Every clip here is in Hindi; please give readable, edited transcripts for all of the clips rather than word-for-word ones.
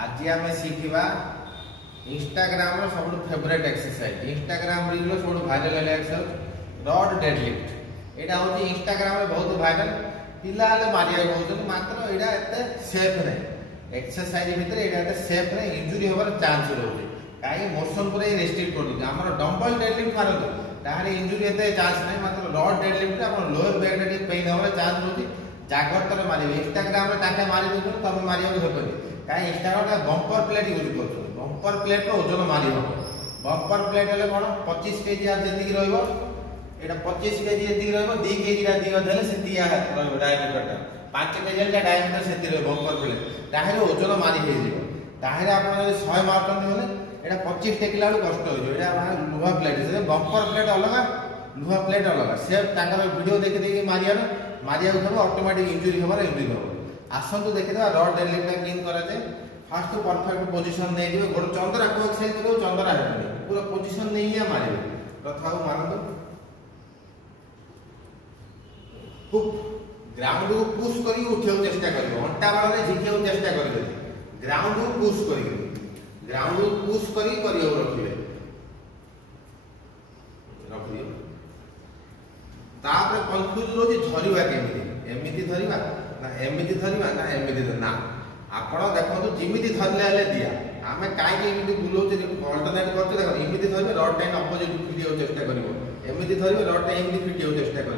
आज आम शिखा इंस्टाग्राम सब फेवरेट एक्सरसाइज इंस्टाग्राम रील सब भाइराल एक्सरसाइज रॉड डेडलिफ्ट। यहाँ हूँ इंस्टाग्राम बहुत भाइराल पिला मारिया कहते मात्र यहाँ एत सेफ ना एक्सरसाइज भितर यहाँ सेफ ना इंजुरी हमार चान्स रोचे कहीं मोशन पूरा रेस्ट्रिक्ट कर दूसरे आम डंबल डेडलिफ्ट मारत ताहले इंजुरी एत चान्स ना मात्र रॉड डेडलिफ्ट आप लोअर बैक टे पेन हमारे चान्स रोचे जाग्रत मारे इंस्टाग्राम मारी दे तुम मारे कहीं इंस्टाग्राम बंपर प्लेट यूज कर बंपर प्लेट ओजन मारी हम बंपर प्लेट है कौन 25 केजी जी रहा 25 केजी जी रहा 2 केजी दिगले से डायमीटर 5 केजी डायमीटर से बंपर प्लेट ताहले ओजन मारी ताहले आप 100 मार्चते यहाँ 25 टेकिला कष्ट हो लुहा प्लेट बंपर प्लेट अलग लुहा प्लेट अलग से वीडियो देखी मारिया मारिया ऑटोमेटिक इंजुरी हमारे इंजुरी हम आसतु देखिए रॉड डेडलिफ्ट केन कराए फास्ट परफेक्ट पोजिशन नहीं जी गोटे चंद्रा को एक्सरसाइज करो चंद्रा है पूरा पोजिशन नहीं मारे प्रथा मारत ग्राउंड को पुश कर उठा चेष्टा कर अंटा बाड़ में झिकिया चेष्टा करेंगे ग्राउंड को पुश कर ग्राउंड को पुश कर रखिए कन्फ्यूजन रोज झरवा केमी धरवा ना एमती धरवा ना एमती ना आपण देखो जमी धरले दिया आम कहीं बुलाऊे अल्टरनेट करते देख एमती धरवे रड टाइम अपोजिट फिटिया चेष्टा करमती धरवे रड टाइम एमती फिटिया चेष्टा कर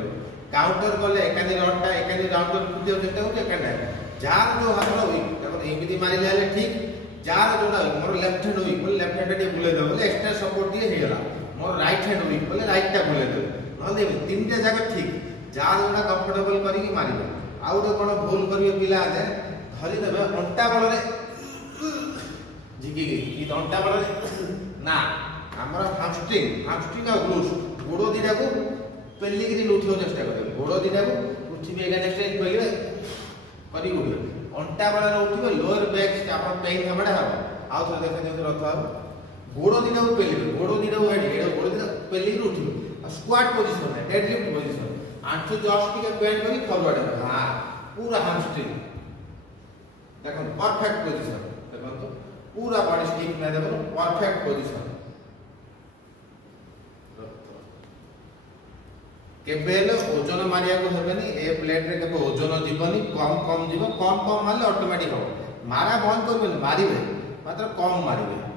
काउंटर कले एकानी रडटा एकानी राउंडर फिटिया चेष्टा कर जार जो हाथ वीक देखो एमती मारे ठीक जार जोड़ा मोर लेफ्ट हैंड वीक बोले लेफ्ट हैंड बुले देव बोले एक्सट्रा सपोर्ट होगा मोर राइट हैंड वीक बोले राइट टा बुले देव ना तीन टा जगह ठीक जार जोड़ा कंफर्टेबल करके मारे आउ गोटे कौन भूल करेंगे पिला धरीदे अंटा बल झिकी अंटा बल ना आमर हामस्ट्रिंग आ ग्लूस गोड़ दीटा को पेलिक उठा चेष्टा करेंगे गोड़ दीटा को उठे एगेन्स्ट पेलिए कर अंटा बल उठे लोअर बैक आप पेन हमारे हम आउ थे देख रथ हम गोड़ दीटा को पेलिए गोड़ दीटा को गोड़ दीटा पेलिक उठे स्क्वाट पोजिशन डेडलिफ्ट पोजिशन आंठू जस्ट टिके बेंड करी फॉरवर्ड हां पूरा हैमस्ट्रिंग देखो परफेक्ट पोजीशन देखो पूरा बॉडी स्टिक में देखो परफेक्ट पोजीशन केबेले ओजन मारिया को हेबेनी ए प्लेट रे केबे ओजन जीवनी कम जीव कम मारले ऑटोमेटिक हो मारा बंद करबे मारिबे मात्र कम मारिबे